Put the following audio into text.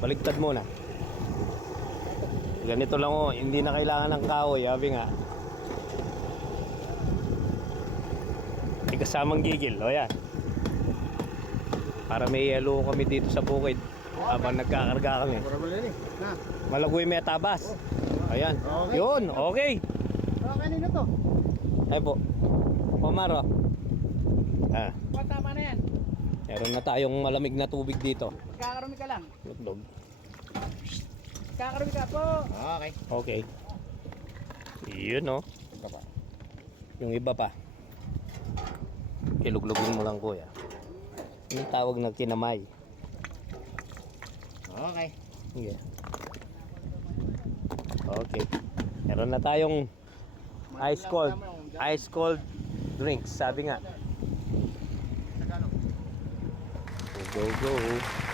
Baligtad muna. Ganito lang oh, hindi na kailangan ng kahoy, sabi nga. May kasamang gigil, o yan. Para may yelo kami dito sa bukid habang nagkakarga kami. Malagoy may tabas. Ayan, yun, okay. Kanino to? Ay po, Pamaro. Tama na yan. Meron na tayong malamig na tubig dito. Kakarumi ka lang. Lutlog. Kakarumi ka po. Okay. Okay. Yun oh. Yung iba pa. Kiluglugin mo lang kuya. Yung tawag na kinamay. Okay. Okay. Okay. Meron na tayong ice cold drinks, sabi nga. Go go go.